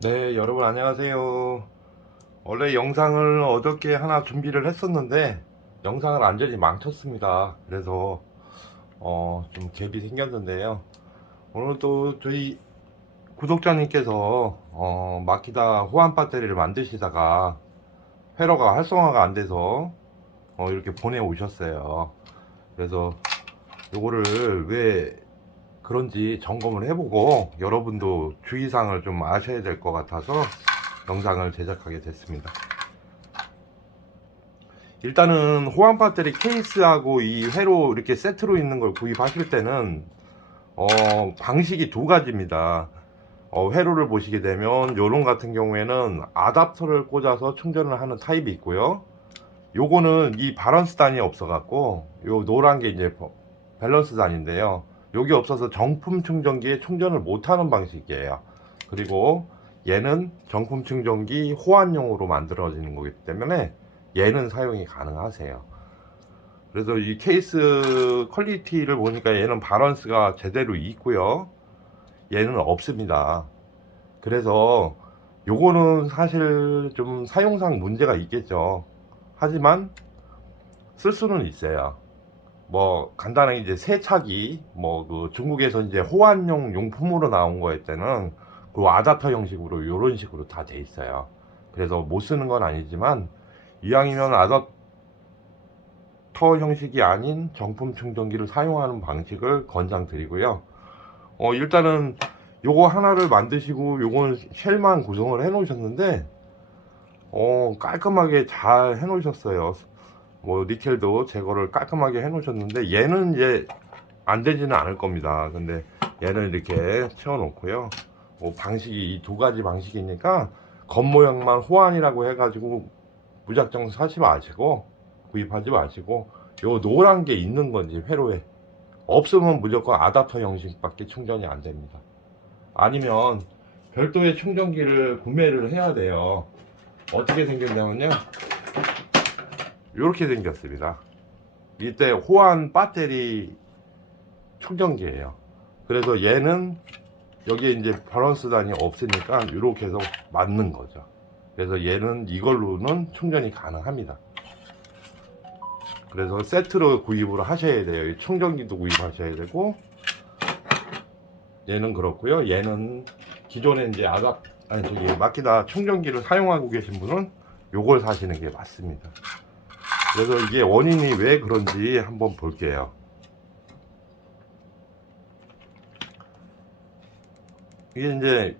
네, 여러분 안녕하세요. 원래 영상을 어저께 하나 준비를 했었는데 영상을 완전히 망쳤습니다. 그래서 좀 갭이 생겼는데요. 오늘 또 저희 구독자님께서 마키다 호환 배터리를 만드시다가 회로가 활성화가 안 돼서 이렇게 보내 오셨어요. 그래서 요거를 왜 그런지 점검을 해보고 여러분도 주의사항을 좀 아셔야 될 것 같아서 영상을 제작하게 됐습니다. 일단은 호환 배터리 케이스하고 이 회로 이렇게 세트로 있는 걸 구입하실 때는 방식이 두 가지입니다. 회로를 보시게 되면 요런 같은 경우에는 아답터를 꽂아서 충전을 하는 타입이 있고요. 요거는 이 밸런스 단이 없어 갖고 요 노란 게 이제 밸런스 단인데요. 여기 없어서 정품 충전기에 충전을 못하는 방식이에요. 그리고 얘는 정품 충전기 호환용으로 만들어지는 거기 때문에 얘는 사용이 가능하세요. 그래서 이 케이스 퀄리티를 보니까 얘는 밸런스가 제대로 있고요. 얘는 없습니다. 그래서 요거는 사실 좀 사용상 문제가 있겠죠. 하지만 쓸 수는 있어요. 뭐 간단하게 이제 세차기 뭐 그 중국에서 이제 호환용 용품으로 나온 거일 때는 그 아답터 형식으로 요런 식으로 다 돼 있어요. 그래서 못 쓰는 건 아니지만 이왕이면 아답터 형식이 아닌 정품 충전기를 사용하는 방식을 권장드리고요. 일단은 요거 하나를 만드시고 요건 쉘만 구성을 해 놓으셨는데 깔끔하게 잘 해 놓으셨어요. 뭐 니켈도 제거를 깔끔하게 해 놓으셨는데 얘는 이제 안 되지는 않을 겁니다. 근데 얘는 이렇게 채워 놓고요. 방식이 이 두 가지 방식이니까 겉모양만 호환이라고 해가지고 무작정 사지 마시고 구입하지 마시고 요 노란 게 있는 건지 회로에 없으면 무조건 아답터 형식밖에 충전이 안 됩니다. 아니면 별도의 충전기를 구매를 해야 돼요. 어떻게 생겼냐면요, 이렇게 생겼습니다. 이때 호환 배터리 충전기예요. 그래서 얘는 여기에 이제 밸런스 단이 없으니까 이렇게 해서 맞는 거죠. 그래서 얘는 이걸로는 충전이 가능합니다. 그래서 세트로 구입을 하셔야 돼요. 충전기도 구입하셔야 되고, 얘는 그렇고요. 얘는 기존에 이제 저기 마키다 충전기를 사용하고 계신 분은 요걸 사시는 게 맞습니다. 그래서 이게 원인이 왜 그런지 한번 볼게요. 이게 이제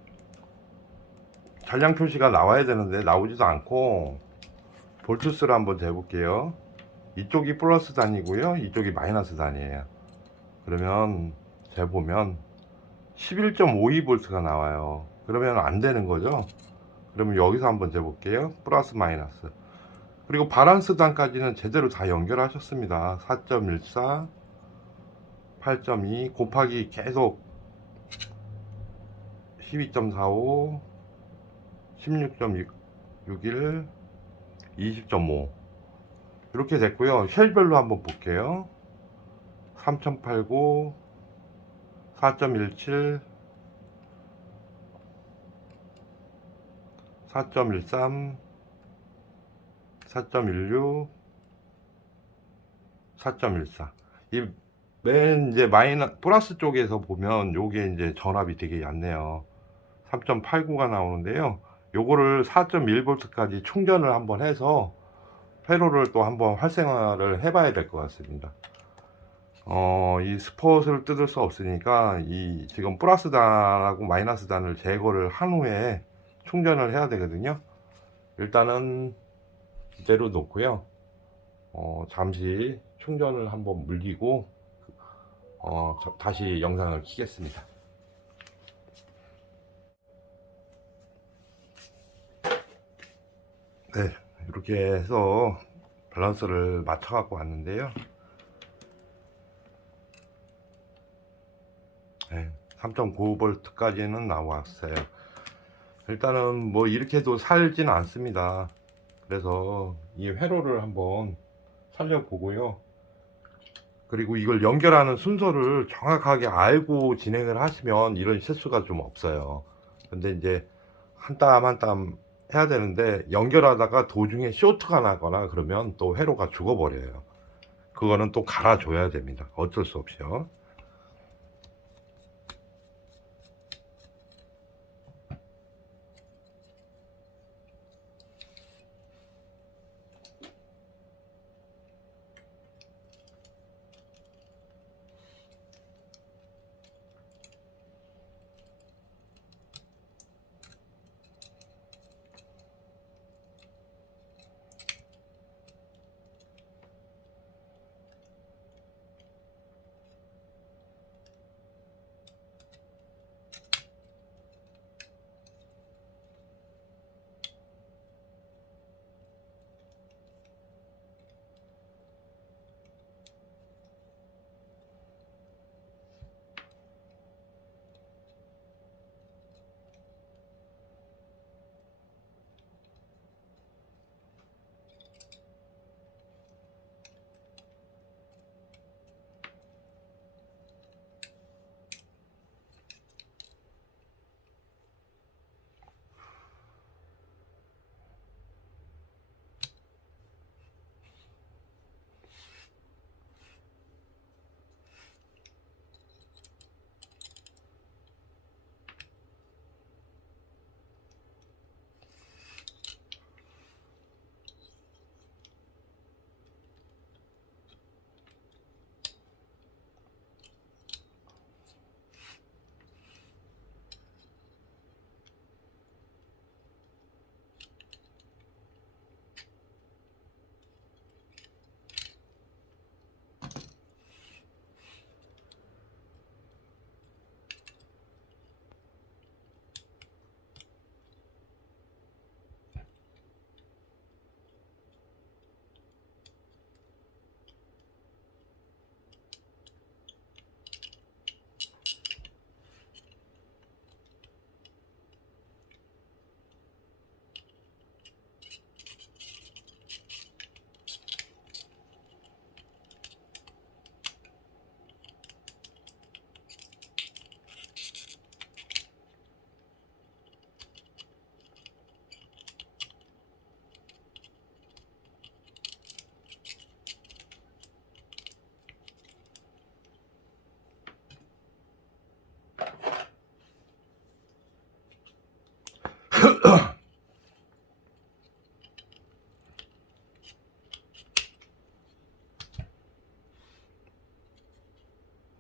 전량 표시가 나와야 되는데 나오지도 않고, 볼트수를 한번 재볼게요. 이쪽이 플러스 단이고요, 이쪽이 마이너스 단이에요. 그러면 재보면 11.52V가 나와요. 그러면 안 되는 거죠. 그러면 여기서 한번 재볼게요. 플러스 마이너스. 그리고 바란스 단까지는 제대로 다 연결하셨습니다. 4.14, 8.2 곱하기 계속 12.45, 16.61, 20.5 이렇게 됐고요. 쉘별로 한번 볼게요. 3.89, 4.17, 4.13, 4.16, 4.14. 이 맨 이제 플러스 쪽에서 보면 요게 이제 전압이 되게 얕네요. 3.89가 나오는데요. 요거를 4.1V까지 충전을 한번 해서 회로를 또 한번 활성화를 해봐야 될 것 같습니다. 이 스폿을 뜯을 수 없으니까 이 지금 플러스 단하고 마이너스 단을 제거를 한 후에 충전을 해야 되거든요. 일단은 이대로 놓고요. 잠시 충전을 한번 물리고 다시 영상을 켜겠습니다. 네, 이렇게 해서 밸런스를 맞춰 갖고 왔는데요. 네, 3.9V까지는 나왔어요. 일단은 뭐 이렇게 해도 살진 않습니다. 그래서 이 회로를 한번 살려보고요. 그리고 이걸 연결하는 순서를 정확하게 알고 진행을 하시면 이런 실수가 좀 없어요. 근데 이제 한 땀 한 땀 해야 되는데 연결하다가 도중에 쇼트가 나거나 그러면 또 회로가 죽어버려요. 그거는 또 갈아줘야 됩니다. 어쩔 수 없이요.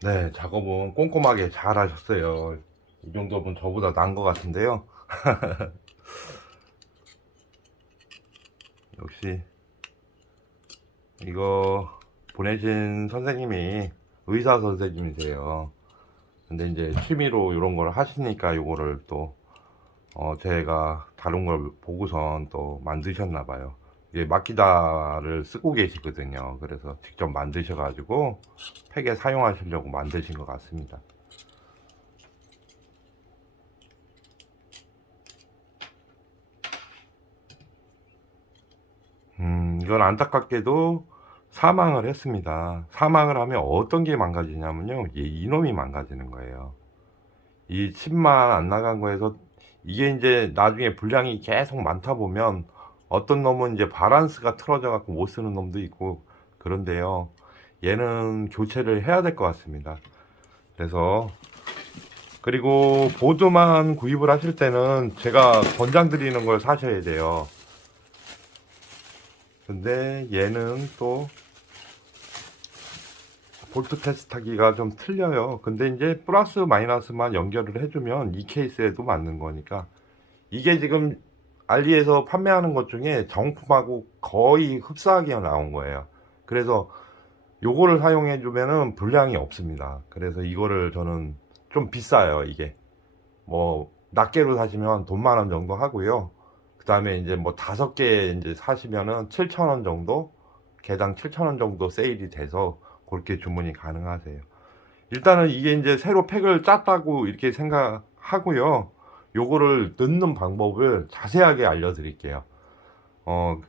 네, 작업은 꼼꼼하게 잘 하셨어요. 이 정도면 저보다 나은 것 같은데요. 역시 이거 보내신 선생님이 의사 선생님이세요. 근데 이제 취미로 이런 걸 하시니까 이거를 또 제가 다른 걸 보고선 또 만드셨나 봐요. 이게 마키다를 쓰고 계시거든요. 그래서 직접 만드셔가지고 팩에 사용하시려고 만드신 것 같습니다. 이건 안타깝게도 사망을 했습니다. 사망을 하면 어떤 게 망가지냐면요. 이놈이 망가지는 거예요. 이 칩만 안 나간 거에서 이게 이제 나중에 분량이 계속 많다 보면 어떤 놈은 이제 바란스가 틀어져 갖고 못 쓰는 놈도 있고 그런데요. 얘는 교체를 해야 될 것 같습니다. 그래서 그리고 보드만 구입을 하실 때는 제가 권장드리는 걸 사셔야 돼요. 근데 얘는 또 볼트 테스트 하기가 좀 틀려요. 근데 이제 플러스 마이너스만 연결을 해주면 이 케이스에도 맞는 거니까 이게 지금 알리에서 판매하는 것 중에 정품하고 거의 흡사하게 나온 거예요. 그래서 요거를 사용해 주면은 분량이 없습니다. 그래서 이거를 저는 좀 비싸요. 이게 뭐 낱개로 사시면 돈 10,000원 정도 하고요. 그 다음에 이제 뭐 5개 이제 사시면은 7,000원 정도, 개당 7,000원 정도 세일이 돼서 그렇게 주문이 가능하세요. 일단은 이게 이제 새로 팩을 짰다고 이렇게 생각하고요. 요거를 넣는 방법을 자세하게 알려드릴게요. 어,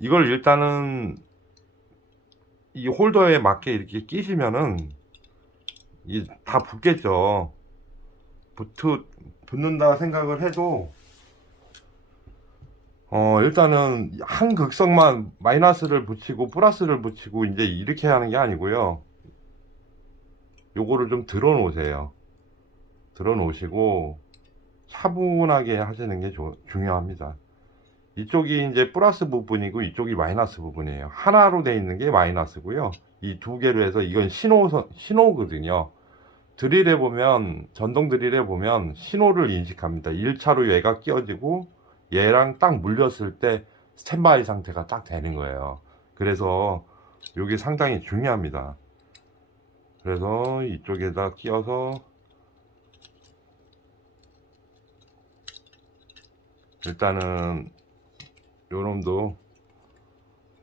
이걸 일단은 이 홀더에 맞게 이렇게 끼시면은 이 다 붙겠죠. 붙는다 생각을 해도 일단은 한 극성만 마이너스를 붙이고 플러스를 붙이고 이제 이렇게 하는 게 아니고요. 요거를 좀 들어 놓으세요. 들어 놓으시고 차분하게 하시는 게 중요합니다. 이쪽이 이제 플러스 부분이고 이쪽이 마이너스 부분이에요. 하나로 돼 있는 게 마이너스고요. 이 두 개로 해서 이건 신호거든요. 드릴에 보면, 전동 드릴에 보면 신호를 인식합니다. 1차로 얘가 끼워지고 얘랑 딱 물렸을 때 스탠바이 상태가 딱 되는 거예요. 그래서 이게 상당히 중요합니다. 그래서 이쪽에다 끼워서 일단은 요놈도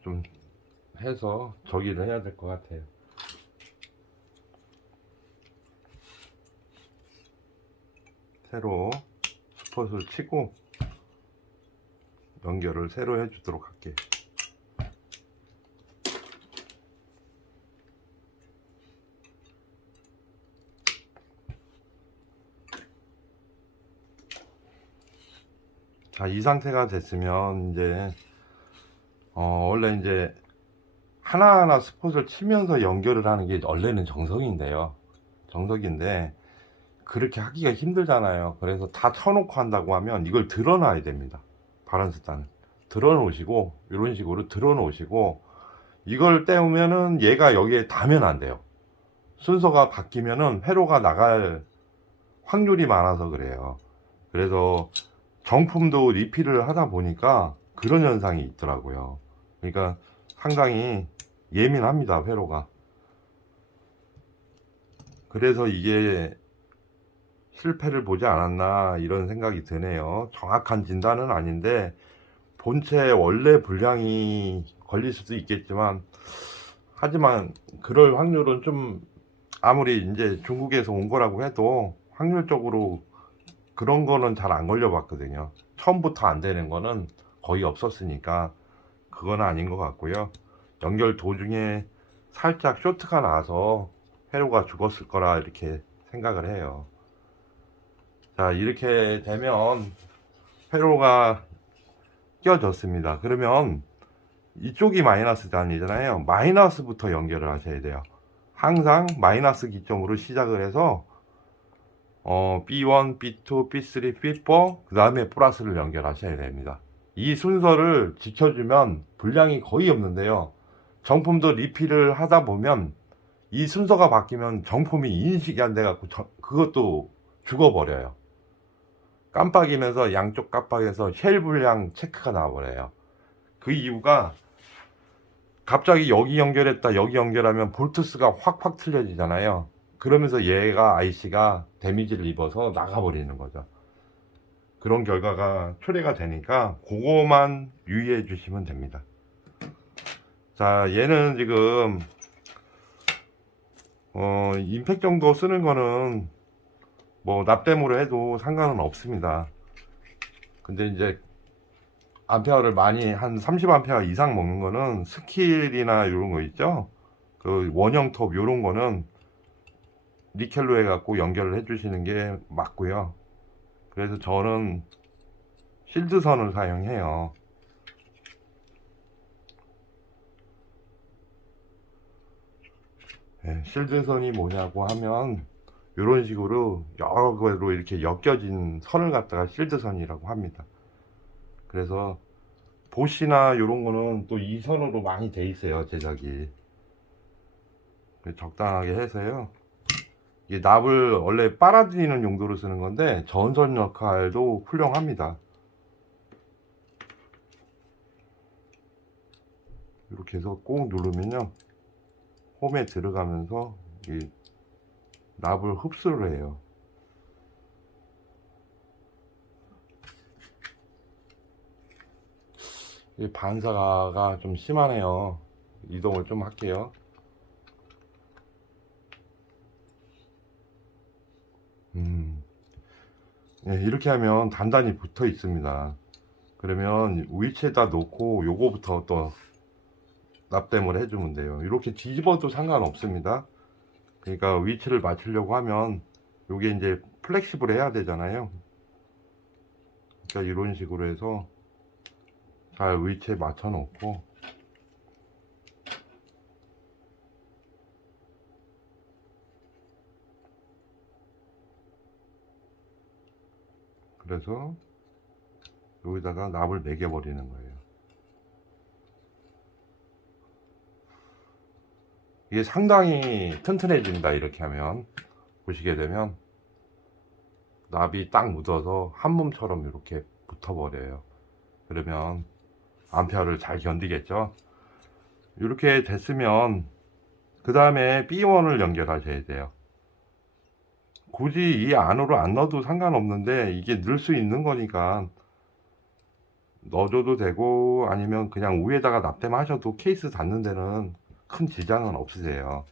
좀 해서 저기를 해야 될 것 같아요. 새로 스폿을 치고 연결을 새로 해주도록 할게요. 자, 이 상태가 됐으면 이제 원래 이제 하나하나 스폿을 치면서 연결을 하는 게 원래는 정석인데 그렇게 하기가 힘들잖아요. 그래서 다 쳐놓고 한다고 하면 이걸 드러놔야 됩니다. 바란스단을 드러 놓으시고 이런 식으로 드러 놓으시고 이걸 떼우면은 얘가 여기에 닿으면 안 돼요. 순서가 바뀌면은 회로가 나갈 확률이 많아서 그래요. 그래서 정품도 리필을 하다 보니까 그런 현상이 있더라고요. 그러니까 상당히 예민합니다, 회로가. 그래서 이게 실패를 보지 않았나 이런 생각이 드네요. 정확한 진단은 아닌데 본체 원래 불량이 걸릴 수도 있겠지만 하지만 그럴 확률은 좀 아무리 이제 중국에서 온 거라고 해도 확률적으로 그런 거는 잘 안 걸려 봤거든요. 처음부터 안 되는 거는 거의 없었으니까 그건 아닌 것 같고요. 연결 도중에 살짝 쇼트가 나서 회로가 죽었을 거라 이렇게 생각을 해요. 자, 이렇게 되면 회로가 껴졌습니다. 그러면 이쪽이 마이너스 단위잖아요. 마이너스부터 연결을 하셔야 돼요. 항상 마이너스 기점으로 시작을 해서 B1, B2, B3, B4 그 다음에 플러스를 연결하셔야 됩니다. 이 순서를 지켜주면 불량이 거의 없는데요. 정품도 리필을 하다 보면 이 순서가 바뀌면 정품이 인식이 안 돼갖고 그것도 죽어버려요. 깜빡이면서 양쪽 깜빡에서 쉘 불량 체크가 나와버려요. 그 이유가 갑자기 여기 연결했다 여기 연결하면 볼트수가 확확 틀려지잖아요. 그러면서 얘가 IC가 데미지를 입어서 나가버리는 거죠. 그런 결과가 초래가 되니까 그거만 유의해 주시면 됩니다. 자, 얘는 지금 임팩 정도 쓰는 거는 뭐 납땜으로 해도 상관은 없습니다. 근데 이제 암페어를 많이 한 30A 이상 먹는 거는 스킬이나 이런 거 있죠. 그 원형 톱 이런 거는 니켈로 해갖고 연결을 해주시는 게 맞고요. 그래서 저는 실드선을 사용해요. 네, 실드선이 뭐냐고 하면 이런 식으로 여러 개로 이렇게 엮여진 선을 갖다가 실드선이라고 합니다. 그래서 보시나 이런 거는 또 이 선으로 많이 돼 있어요, 제작이. 적당하게 해서요. 이게 납을 원래 빨아들이는 용도로 쓰는 건데 전선 역할도 훌륭합니다. 이렇게 해서 꼭 누르면요, 홈에 들어가면서 이 납을 흡수를 해요. 이 반사가 좀 심하네요. 이동을 좀 할게요. 네, 이렇게 하면 단단히 붙어 있습니다. 그러면 위치에다 놓고 요거부터 또 납땜을 해주면 돼요. 이렇게 뒤집어도 상관없습니다. 그러니까 위치를 맞추려고 하면 요게 이제 플렉시블 해야 되잖아요. 그러니까 이런 식으로 해서 잘 위치에 맞춰 놓고, 그래서 여기다가 납을 매겨 버리는 거예요. 이게 상당히 튼튼해진다. 이렇게 하면 보시게 되면 납이 딱 묻어서 한 몸처럼 이렇게 붙어 버려요. 그러면 암페어를 잘 견디겠죠. 이렇게 됐으면 그 다음에 B1을 연결하셔야 돼요. 굳이 이 안으로 안 넣어도 상관없는데 이게 넣을 수 있는 거니까 넣어줘도 되고, 아니면 그냥 위에다가 납땜하셔도 케이스 닫는 데는 큰 지장은 없으세요.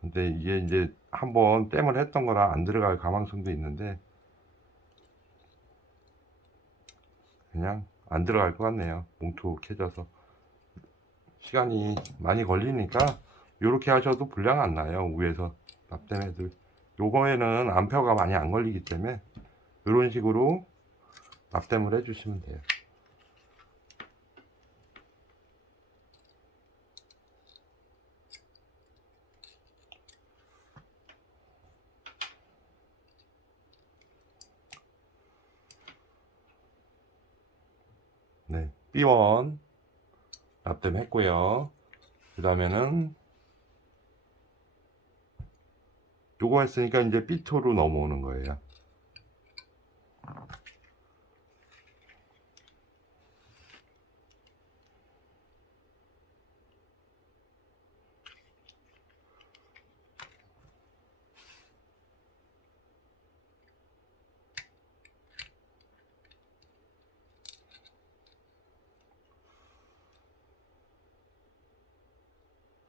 근데 이게 이제 한번 땜을 했던 거라 안 들어갈 가망성도 있는데 그냥 안 들어갈 것 같네요. 뭉툭해져서 시간이 많이 걸리니까 이렇게 하셔도 불량 안 나요. 위에서 납땜해도. 요거에는 암페어가 많이 안 걸리기 때문에 이런 식으로 납땜을 해주시면 돼요. 네, B1 납땜했고요. 그 다음에는 요거 했으니까 이제 B2로 넘어오는 거예요.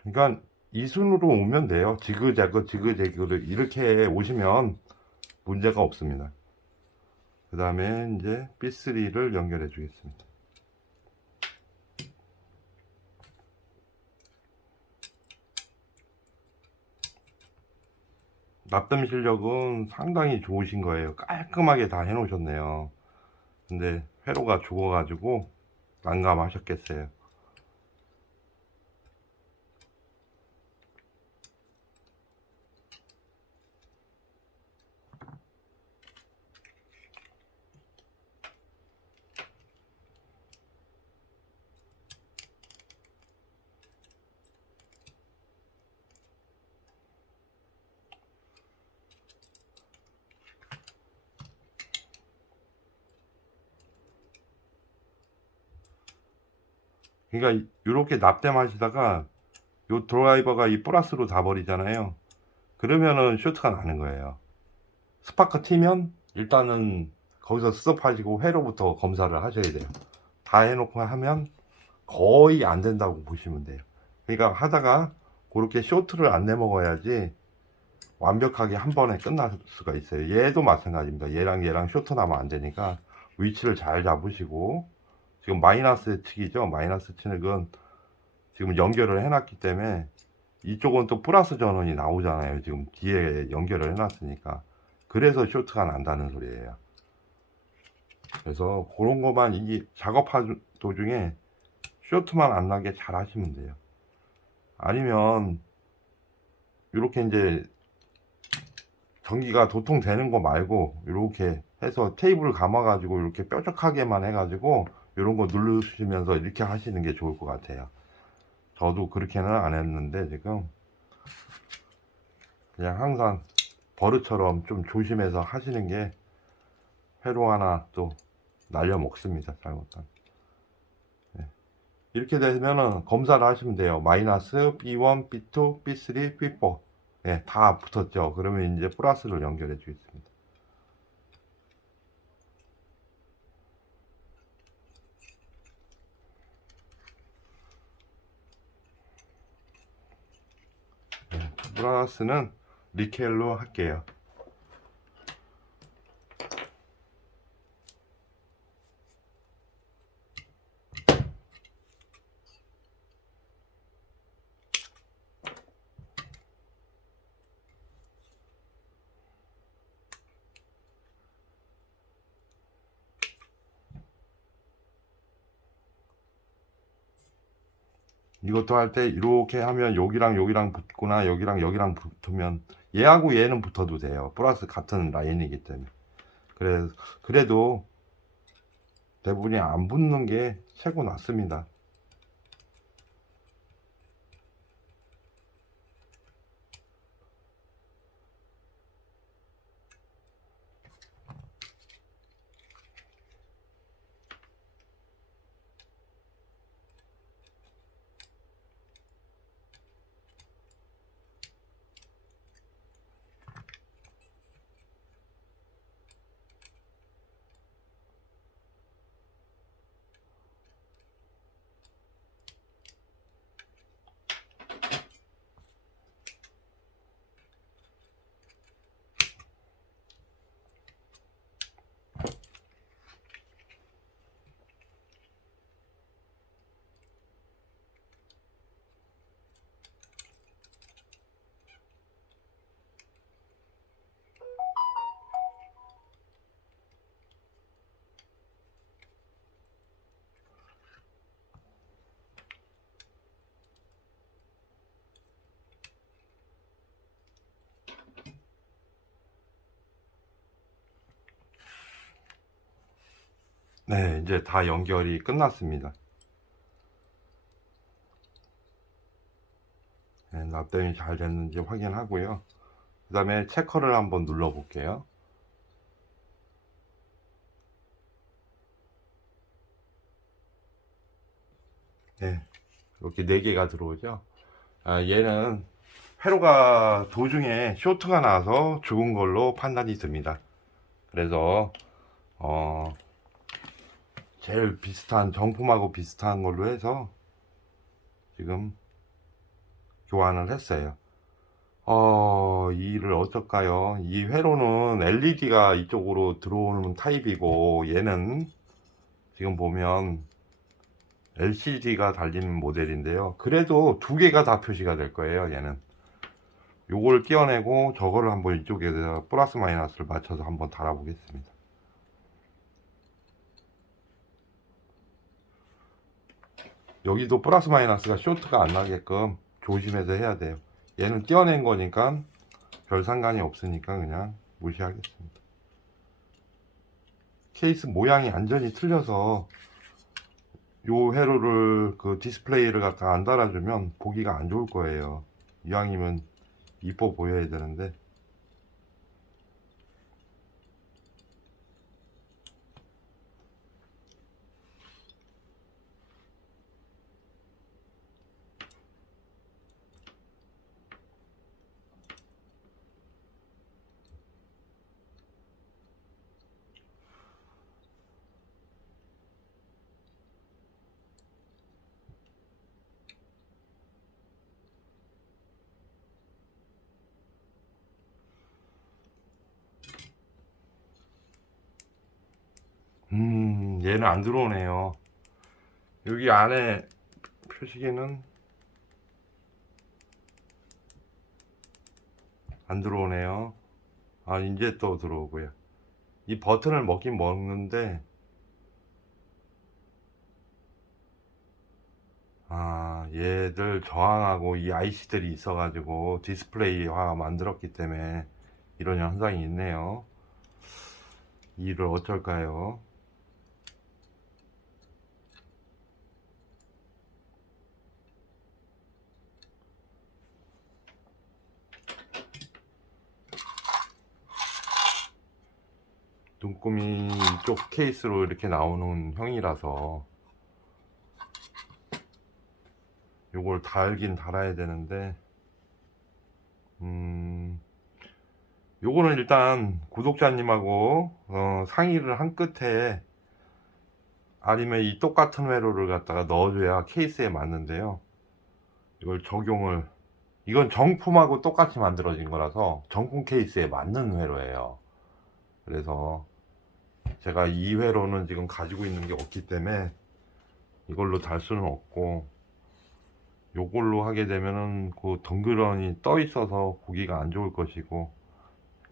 그러니까 이 순으로 오면 돼요. 지그재그 지그재그로 이렇게 오시면 문제가 없습니다. 그 다음에 이제 B3를 연결해 주겠습니다. 납땜 실력은 상당히 좋으신 거예요. 깔끔하게 다 해 놓으셨네요. 근데 회로가 죽어 가지고 난감하셨겠어요. 그러니까 이렇게 납땜 하시다가 요 드라이버가 이 플러스로 다 버리잖아요. 그러면은 쇼트가 나는 거예요. 스파크 튀면 일단은 거기서 스톱하시고 회로부터 검사를 하셔야 돼요. 다 해놓고 하면 거의 안 된다고 보시면 돼요. 그러니까 하다가 그렇게 쇼트를 안 내먹어야지 완벽하게 한 번에 끝날 수가 있어요. 얘도 마찬가지입니다. 얘랑 쇼트 나면 안 되니까 위치를 잘 잡으시고, 지금 마이너스 측이죠. 마이너스 측은 지금 연결을 해놨기 때문에 이쪽은 또 플러스 전원이 나오잖아요. 지금 뒤에 연결을 해놨으니까. 그래서 쇼트가 난다는 소리예요. 그래서 그런 것만 이 작업하는 도중에 쇼트만 안 나게 잘 하시면 돼요. 아니면 이렇게 이제 전기가 도통되는 거 말고 이렇게 해서 테이블 감아 가지고 이렇게 뾰족하게만 해 가지고 이런 거 누르시면서 이렇게 하시는 게 좋을 것 같아요. 저도 그렇게는 안 했는데 지금 그냥 항상 버릇처럼 좀 조심해서 하시는 게 회로 하나 또 날려 먹습니다. 잘못하면. 네. 이렇게 되면은 검사를 하시면 돼요. 마이너스 B1, B2, B3, B4. 네, 다 붙었죠. 그러면 이제 플러스를 연결해 주겠습니다. 네, 플러스는 니켈로 할게요. 이것도 할 때 이렇게 하면 여기랑 여기랑 붙거나 여기랑 여기랑 붙으면 얘하고 얘는 붙어도 돼요. 플러스 같은 라인이기 때문에. 그래도 대부분이 안 붙는 게 최고 낫습니다. 네, 이제 다 연결이 끝났습니다. 네, 납땜이 잘 됐는지 확인하고요. 그 다음에 체커를 한번 눌러 볼게요. 네, 이렇게 4개가 들어오죠. 얘는 회로가 도중에 쇼트가 나서 죽은 걸로 판단이 듭니다. 그래서 제일 비슷한 정품하고 비슷한 걸로 해서 지금 교환을 했어요. 이 일을 어떨까요? 이 회로는 LED가 이쪽으로 들어오는 타입이고 얘는 지금 보면 LCD가 달리는 모델인데요. 그래도 2개가 다 표시가 될 거예요. 얘는 요걸 띄어내고 저거를 한번 이쪽에다 플러스 마이너스를 맞춰서 한번 달아 보겠습니다. 여기도 플러스 마이너스가 쇼트가 안 나게끔 조심해서 해야 돼요. 얘는 띄어낸 거니까 별 상관이 없으니까 그냥 무시하겠습니다. 케이스 모양이 완전히 틀려서 요 회로를 그 디스플레이를 갖다 안 달아주면 보기가 안 좋을 거예요. 이왕이면 이뻐 보여야 되는데. 얘는 안 들어오네요. 여기 안에 표시기는 안 들어오네요. 이제 또 들어오고요. 이 버튼을 먹긴 먹는데, 얘들 저항하고 이 IC들이 있어가지고 디스플레이화 만들었기 때문에 이런 현상이 있네요. 이를 어쩔까요? 눈금이 이쪽 케이스로 이렇게 나오는 형이라서 요걸 달긴 달아야 되는데 요거는 일단 구독자님하고 상의를 한 끝에 아니면 이 똑같은 회로를 갖다가 넣어줘야 케이스에 맞는데요. 이걸 적용을, 이건 정품하고 똑같이 만들어진 거라서 정품 케이스에 맞는 회로예요. 그래서 제가 이 회로는 지금 가지고 있는 게 없기 때문에 이걸로 달 수는 없고, 요걸로 하게 되면은 그 덩그러니 떠 있어서 보기가 안 좋을 것이고,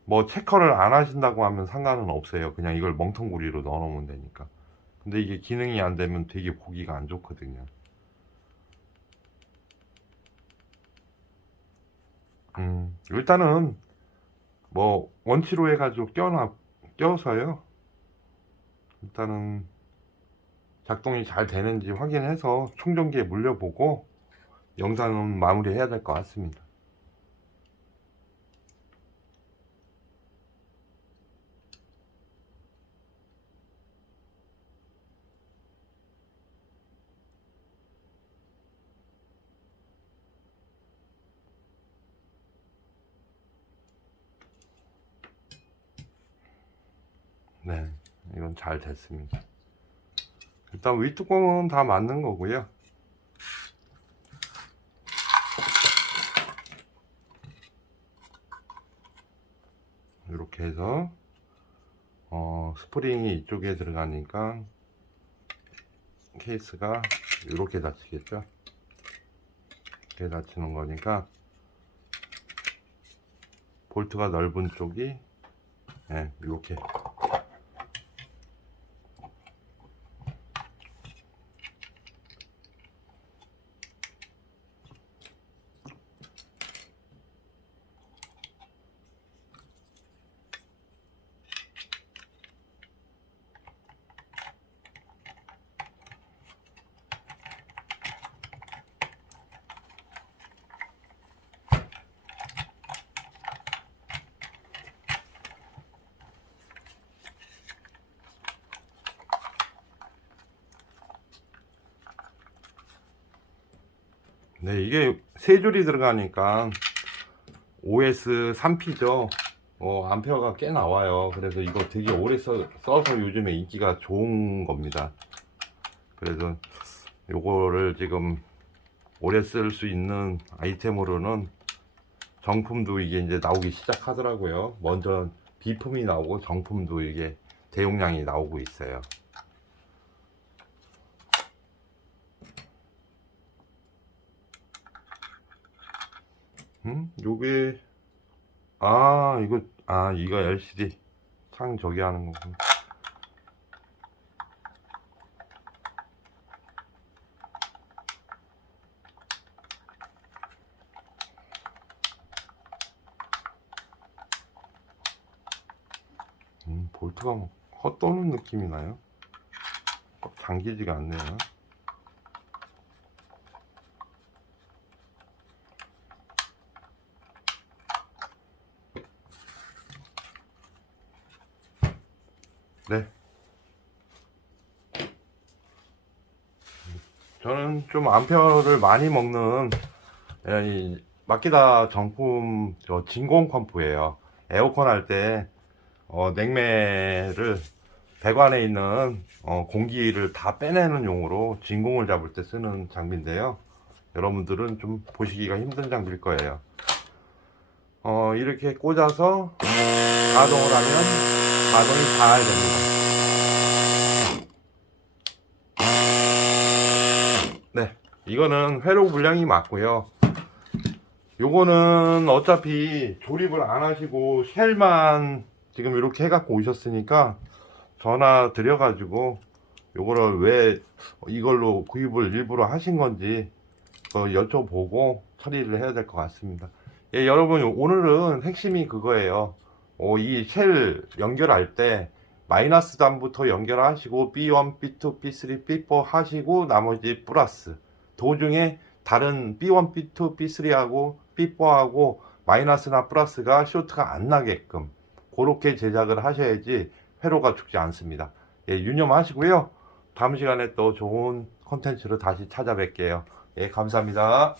뭐 체커를 안 하신다고 하면 상관은 없어요. 그냥 이걸 멍텅구리로 넣어 놓으면 되니까. 근데 이게 기능이 안 되면 되게 보기가 안 좋거든요. 일단은 뭐 원치로 해가지고 껴서요. 일단은 작동이 잘 되는지 확인해서 충전기에 물려보고 영상은 마무리 해야 될 것 같습니다. 네, 이건 잘 됐습니다. 일단 윗뚜껑은 다 맞는 거고요. 이렇게 해서 스프링이 이쪽에 들어가니까 케이스가 이렇게 닫히겠죠. 이렇게 닫히는 거니까 볼트가 넓은 쪽이 이렇게 네, 이게 세 줄이 들어가니까 OS 3P죠. 암페어가 꽤 나와요. 그래서 이거 되게 오래 써서 요즘에 인기가 좋은 겁니다. 그래서 요거를 지금 오래 쓸 수 있는 아이템으로는 정품도 이게 이제 나오기 시작하더라고요. 먼저 비품이 나오고 정품도 이게 대용량이 나오고 있어요. 요게 이거 LCD 창 저기 하는 거구나. 볼트가 뭐 헛도는 느낌이 나요. 꼭 잠기지가 않네요. 네. 저는 좀 암페어를 많이 먹는 이 마키다 정품 진공 펌프예요. 에어컨 할 때 냉매를 배관에 있는 공기를 다 빼내는 용으로 진공을 잡을 때 쓰는 장비인데요. 여러분들은 좀 보시기가 힘든 장비일 거예요. 이렇게 꽂아서 가동을 하면 가동이 잘 됩니다. 네, 이거는 회로 분량이 맞고요. 요거는 어차피 조립을 안 하시고 쉘만 지금 이렇게 해갖고 오셨으니까 전화 드려가지고 요거를 왜 이걸로 구입을 일부러 하신 건지 여쭤보고 처리를 해야 될 것 같습니다. 예, 여러분 오늘은 핵심이 그거예요. 이 쉘 연결할 때 마이너스 단부터 연결하시고 B1, B2, B3, B4 하시고 나머지 플러스 도중에 다른 B1, B2, B3하고 B4하고 마이너스나 플러스가 쇼트가 안 나게끔 그렇게 제작을 하셔야지 회로가 죽지 않습니다. 예, 유념하시고요. 다음 시간에 또 좋은 콘텐츠로 다시 찾아뵐게요. 예, 감사합니다.